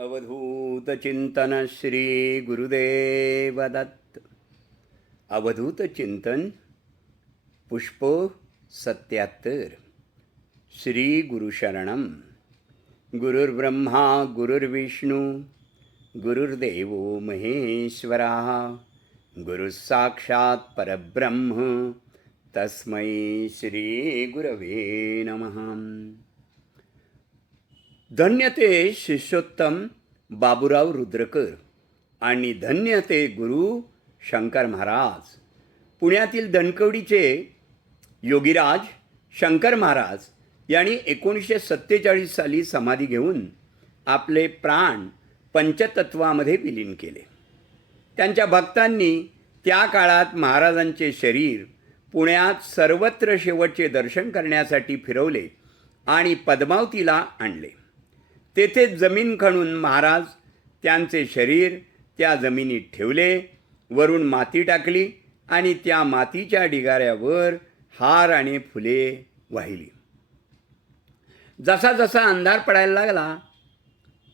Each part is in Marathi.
अवधूत चिंतन श्री गुरुदेव दत्त. अवधूत चिंतन पुष्प 77. श्री गुरुशरणम. गुरुर्ब्रह्मा गुरुर्विष्णू गुरुर्देव महेश्वरा. गुरुसाक्षात् परब्रह्म तस्मै श्री गुरवे नमः. धन्य ते शिष्योत्तम बाबूराव रुद्रकर आणि धन्य ते गुरु शंकर महाराज. पुण्यातील धनकवडीचे योगीराज शंकर महाराज यांनी 1947 साली समाधी घेऊन आपले प्राण पंचतत्वामध्ये विलीन केले. त्यांच्या भक्तांनी त्या काळात महाराजांचे शरीर पुण्यात सर्वत्र शेवटचे दर्शन करण्यासाठी फिरवले आणि पद्मावतीला आणले. तेथे जमीन खणून महाराज त्यांचे शरीर त्या जमिनीत ठेवले. वरून माती टाकली आणि त्या मातीच्या ढिगाऱ्यावर हार आणि फुले वाहिली. जसा जसा अंधार पडायला लागला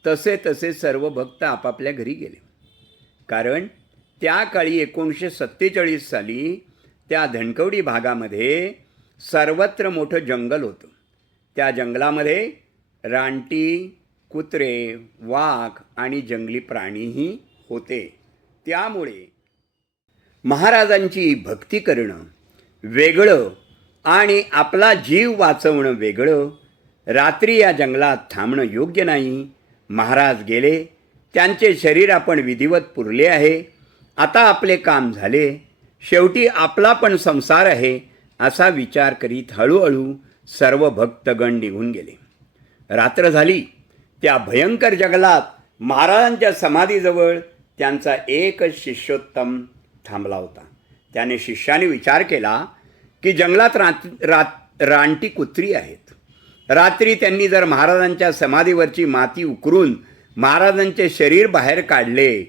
तसे तसे सर्व भक्त आपापल्या घरी गेले. कारण त्या काळी 1947 साली त्या धनकवडी भागामध्ये सर्वत्र मोठं जंगल होतं. त्या जंगलामध्ये रानटी, कुत्रे, वाघ आणि जंगली प्राणीही होते. त्यामुळे महाराजांची भक्ती करणं वेगळं आणि आपला जीव वाचवणं वेगळं. रात्री या जंगलात थांबणं योग्य नाही. महाराज गेले, त्यांचे शरीर आपण विधिवत पुरले आहे. आता आपले काम झाले, शेवटी आपला पण संसार आहे असा विचार करीत हळूहळू सर्व भक्तगण निघून गेले. रात्र झाली. त्या भयंकर जंगलात महाराजांच्या समाधीजवळ त्यांचा एकच शिष्योत्तम थांबला होता. त्याने शिष्याने विचार केला की जंगलात रानटी कुत्री आहेत. रात्री त्यांनी जर महाराजांच्या समाधीवरची माती उकरून महाराजांचे शरीर बाहेर काढले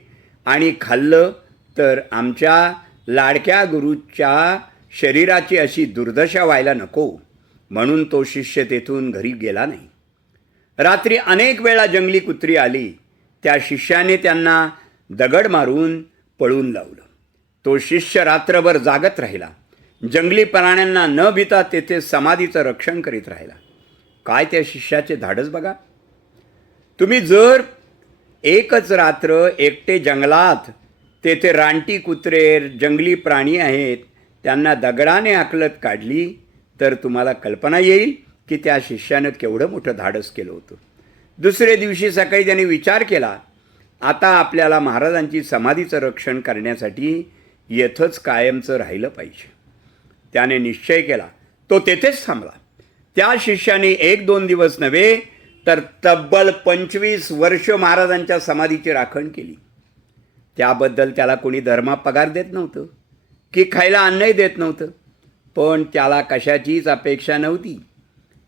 आणि खाल्लं तर आमच्या लाडक्या गुरूच्या शरीराची अशी दुर्दशा व्हायला नको. म्हणून तो शिष्य तेथून घरी गेला नाही. रात्री अनेक वेळा जंगली कुत्री आली. त्या शिष्याने त्यांना दगड मारून पळून लावलं. तो शिष्य रात्रभर जागत राहिला. जंगली प्राण्यांना न भिता तेथे समाधीचं रक्षण करीत राहिला. काय त्या शिष्याचे धाडस बघा. तुम्ही जर एकच रात्र एकटे जंगलात, तेथे रानटी कुत्रे, जंगली प्राणी आहेत, त्यांना दगडाने हाकलत काढली तर तुम्हाला कल्पना येईल की त्या शिष्यानं केवढं मोठं धाडस केलं होतं. दुसरे दिवशी सकाळी त्याने विचार केला, आता आपल्याला महाराजांची समाधीचं रक्षण करण्यासाठी येथंच कायमचं राहिलं पाहिजे. त्याने निश्चय केला. तो तेथेच थांबला. त्या शिष्याने 1-2 दिवस नव्हे तर तब्बल 25 वर्ष महाराजांच्या समाधीची राखण केली. त्याबद्दल त्याला कोणी धर्मा पगार देत नव्हतं की खायला अन्नही देत नव्हतं. पण त्याला कशाचीच अपेक्षा नव्हती.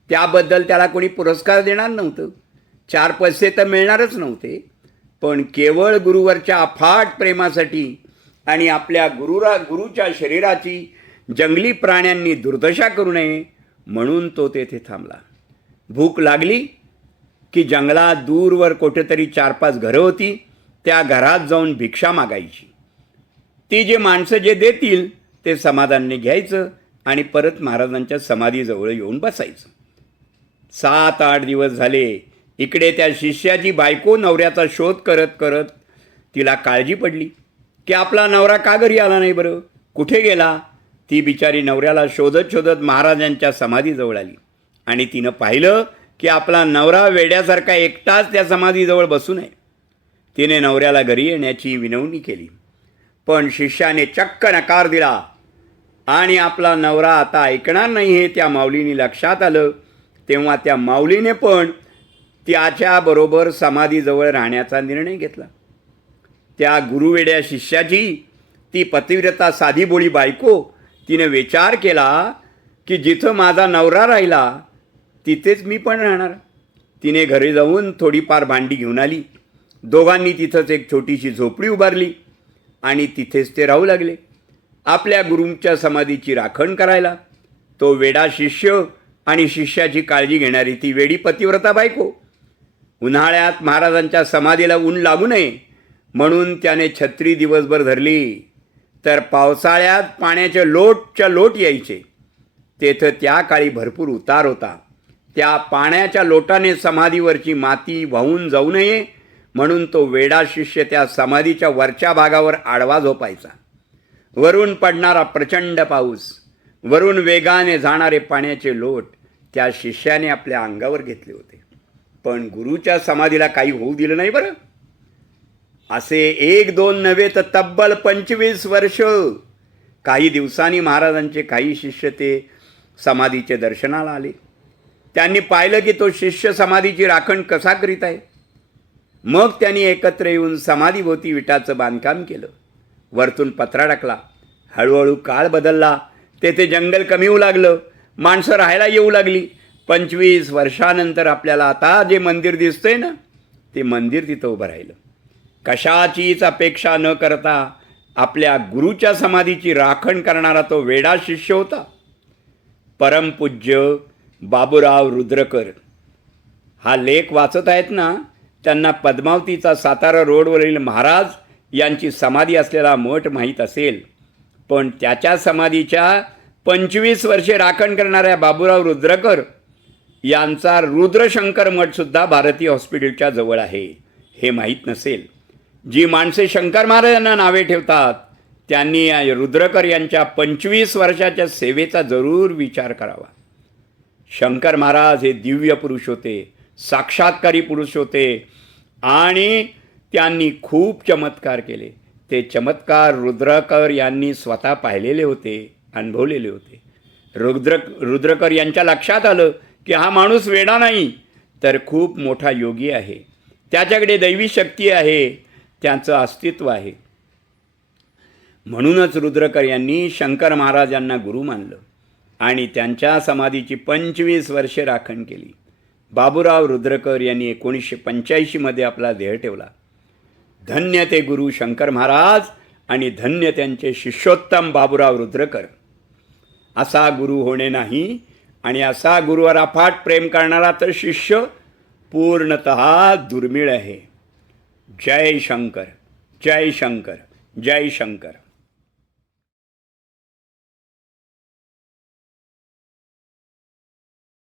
त्याबद्दल त्याला कोणी पुरस्कार देणार नव्हतं. 4 पैसे तर मिळणारच नव्हते. पण केवळ गुरुवरच्या अफाट प्रेमासाठी आणि आपल्या गुरुच्या शरीराची जंगली प्राण्यांनी दुर्दशा करू नये म्हणून तो तेथे थांबला. भूक लागली की जंगलात दूरवर कुठेतरी 4-5 घरं होती. त्या घरात जाऊन भिक्षा मागायची. ती जे माणसं जे देतील ते समाधानाने घ्यायचं आणि परत महाराजांच्या समाधीजवळ येऊन बसायचं. 7-8 दिवस झाले. इकडे त्या शिष्याची बायको नवऱ्याचा शोध करत करत तिला काळजी पडली की आपला नवरा का घरी आला नाही बरं, कुठे गेला. ती बिचारी नवऱ्याला शोधत शोधत महाराजांच्या समाधीजवळ आली आणि तिनं पाहिलं की आपला नवरा वेड्यासारखा एकटाच त्या समाधीजवळ बसू नये. तिने नवऱ्याला घरी येण्याची विनवणी केली. पण शिष्याने चक्क नकार दिला आणि आपला नवरा आता ऐकणार नाही हे त्या माऊलीने लक्षात आलं. तेव्हा त्या माऊलीने पण त्याच्याबरोबर समाधीजवळ राहण्याचा निर्णय घेतला. त्या गुरुवेड्या शिष्याची ती पतिव्रता साधीभोळी बायको तिने विचार केला की जिथं माझा नवरा राहिला तिथेच मी पण राहणार. तिने घरी जाऊन थोडीफार भांडी घेऊन आली. दोघांनी तिथंच एक छोटीशी झोपडी उभारली आणि तिथेच ते राहू लागले आपल्या गुरूंच्या समाधीची राखण करायला. तो वेडा शिष्य आणि शिष्याची काळजी घेणारी ती वेडी पतिव्रता बायको उन्हाळ्यात महाराजांच्या समाधीला ऊन लागू नये म्हणून त्याने छत्री दिवसभर धरली, तर पावसाळ्यात पाण्याचे लोटच्या लोट यायचे. तेथं त्या काळी भरपूर उतार होता. त्या पाण्याच्या लोटाने समाधीवरची माती वाहून जाऊ नये म्हणून तो वेडा शिष्य त्या समाधीच्या वरच्या भागावर आडवा झोपायचा. वरून पडणारा प्रचंड पाऊस, वरून वेगाने जाणारे पाण्याचे लोट त्या शिष्याने आपल्या अंगावर घेतले होते. पण गुरुच्या समाधीला काही होऊ दिलं नाही बरं. असे 1-2 नव्हे तर तब्बल 25 वर्ष. काही दिवसांनी महाराजांचे काही शिष्य ते समाधीचे दर्शनाला आले. त्यांनी पाहिलं की तो शिष्य समाधीची राखण कसा करीत आहे. मग त्यांनी एकत्र येऊन समाधीभोवती विटाचं बांधकाम केलं. वरतून पत्रा टाकला. हळूहळू काळ बदलला. तेथे जंगल कमी होऊ लागलं. माणसं राहायला येऊ लागली. 25 वर्षानंतर आपल्याला आता जे मंदिर दिसतंय ना, ते मंदिर तिथं उभं राहिलं. कशाचीच अपेक्षा न करता आपल्या गुरुच्या समाधीची राखण करणारा तो वेडा शिष्य होता. परमपूज्य बाबूराव रुद्रकर. हा लेख वाचत आहेत ना, त्यांना पद्मावतीचा सातारा रोडवरील महाराज यांची समाधी असलेला मठ माहीत असेल. पण त्याच्या समाधीच्या 25 वर्षे राखण करणाऱ्या बाबूराव रुद्रकर यांचा रुद्रशंकर मठसुद्धा भारती हॉस्पिटलच्या जवळ आहे हे माहीत नसेल. जी माणसे शंकर महाराजांना नावे ठेवतात त्यांनी रुद्रकर यांच्या 25 वर्षाच्या सेवेचा जरूर विचार करावा. शंकर महाराज हे दिव्य पुरुष होते, साक्षात्कारी पुरुष होते आणि त्यांनी खूप चमत्कार केले. ते चमत्कार रुद्रकर यांनी स्वतः पाहिलेले होते, अनुभवलेले होते. रुद्रकर यांच्या लक्षात आलं की हा माणूस वेडा नाही तर खूप मोठा योगी आहे. त्याच्याकडे दैवी शक्ती आहे, त्यांचं अस्तित्व आहे. म्हणूनच रुद्रकर यांनी शंकर महाराजांना गुरु मानलं आणि त्यांच्या समाधीची 25 वर्षे राखण केली. बाबूराव रुद्रकर यांनी 1985 आपला देह ठेवला. धन्य ते गुरु शंकर महाराज आणि धन्य त्यांचे शिष्योत्तम बाबूराव रुद्रकर. असा गुरु होणे नाही आणि असा गुरुवर अफाट प्रेम करणारा तर शिष्य पूर्णतः दुर्मिळ आहे. जय शंकर, जय शंकर, जय शंकर.